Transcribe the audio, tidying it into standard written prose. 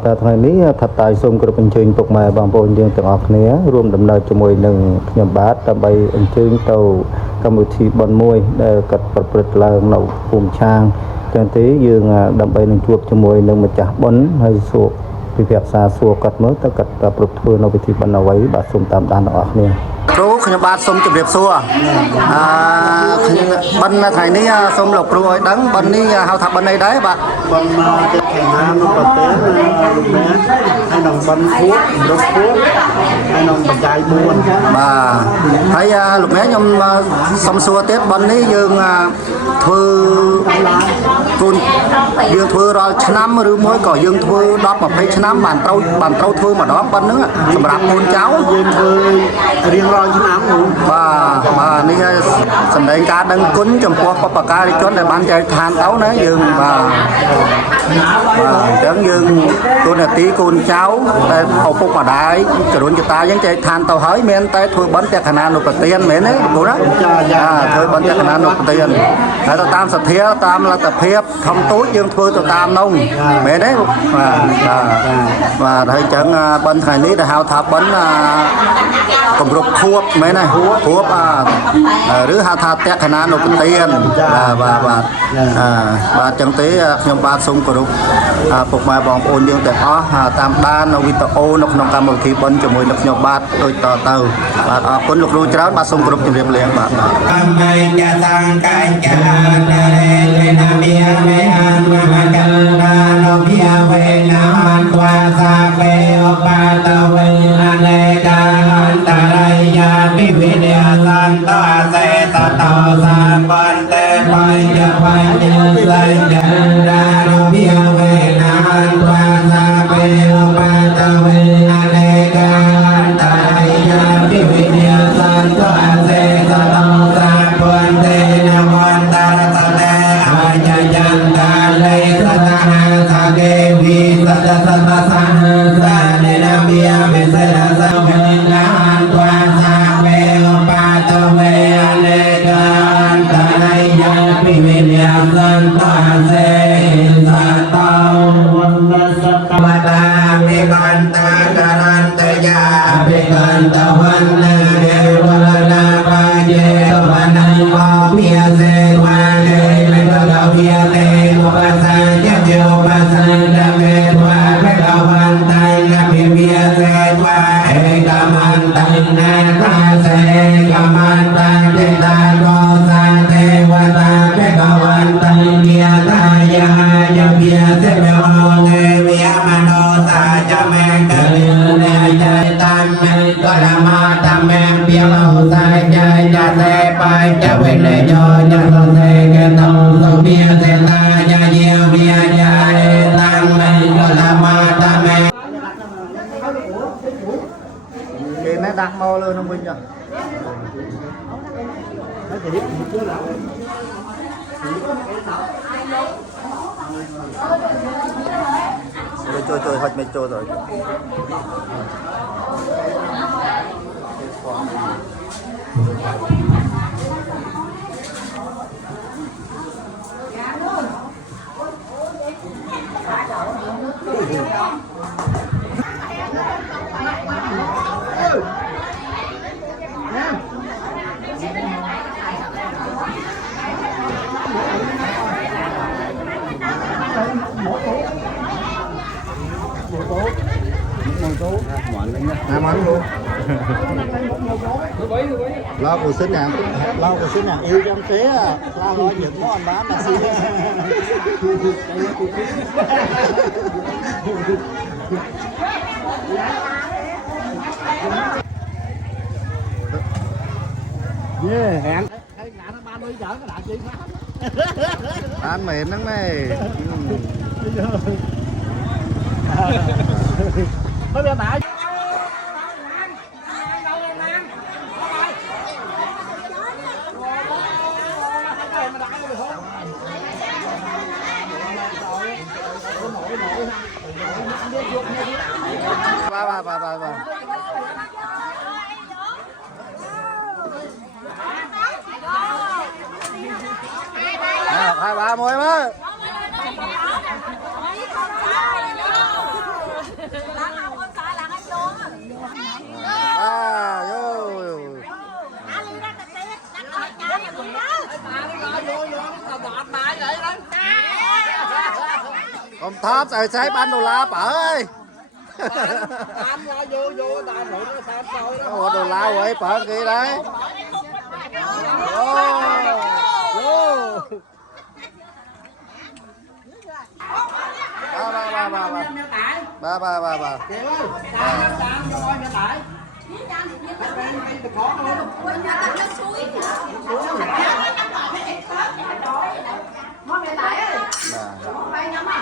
แต่ทางนี้ถัดตายส่งกระเป็นเชิงปกมาบางปนยังต่างออกเนี้ยรวมดำเนินจมวยหนึ่งขยมบาทตะใบอันเชิงเตากำมือทีบอลมวยได้กัดปรับลางเหนาปุ่มช้างจังทียืงดำใบหนึ่งจวบจมวยหนึ่งมาจากบอลให้สูบพิพากษาสัวกัดเมื่อตะกัดปรับเพื่อเราไปทีบอลเอาไว้บาดส่งตามด้านออกเนี่ยครูขยมบาทสมจุดเรียบสัวบันไทยนี้สมหลบครูอ้อยดังบันนี้เขาทำบันในได้บะบันมาจะแข่งน้ำมันประเทศให้น้องบันพุกรถพุกให้น้องบรรยายบุญบ่าให้ลูกแม่ยมสมสัวเทศบันนี้ยืงถือกุนยืงถือรอชนะหรือมวยก่อยืงถือดอกแบบไปชนะบานเต้าถือมาดอกบันนึงสำหรับคนเจ้ายืงถือเรียงรอยชนะหนูบ่านี่สำเร็จการดังคุ้นจำพวกปปการจนแต่บ้านใจทานเต้านะยืงบ่าจังยืงตัวนาตีกุนเจ้าแต่เอาพวกมาได้กระโดดจะตายยังใจทานเต้าเฮ้ยเมนแต่ถือบันแต่ขนาดนุปเตียนเมนเนี่ยดูนะถือบันแต่ขนาดนุปเตียนแต่ตามสัตย์ตามละแต่เพียบทำตู้ยืงถือตัวตามนงเมนเนี่ยvà thầy chẳng bên thầy lý là hào tháp bánh cùng rụt thuốc mấy này thuốc rứa hào tháp tét khả năng nộp tiền và chẳng tế nhóm ba sung của rụt phục mai bóng ôn dương tại đó tam đan nó vita ô nó nông cam một khi bánh cho mùi lực nhóm ba đôi tờ tàu và cuốn lục rùi tráo ba sung của rụt tìm riêng liền bạn sa pe pa ta ve ane ka ta rai ya vi vi ne san ta se ta ta san ban te pai ya pai ya sai ya ra no vi ve na kwa sa pe pa ta ve ane ka ta rai ya vi vi ne san ta se ta ta san ban te na ban ta ta te ya yan ta le sa ta na sa ke vi sa ta sa ta sa đặt màu lên không bình nhỉ? Chơi hết mấy chơi rồi. Món luôn lo của sinh nào yêu trong thế lo những món bán mà xin hẹn thấy nhà nó ban đi chở cái đại chi ăn mệt lắm này mới bây giờ ba. Hai ba môi má. Không tháp sẽ ban đồ lá bà ơi. Đồ lá vậy bà kì đấy. Ba.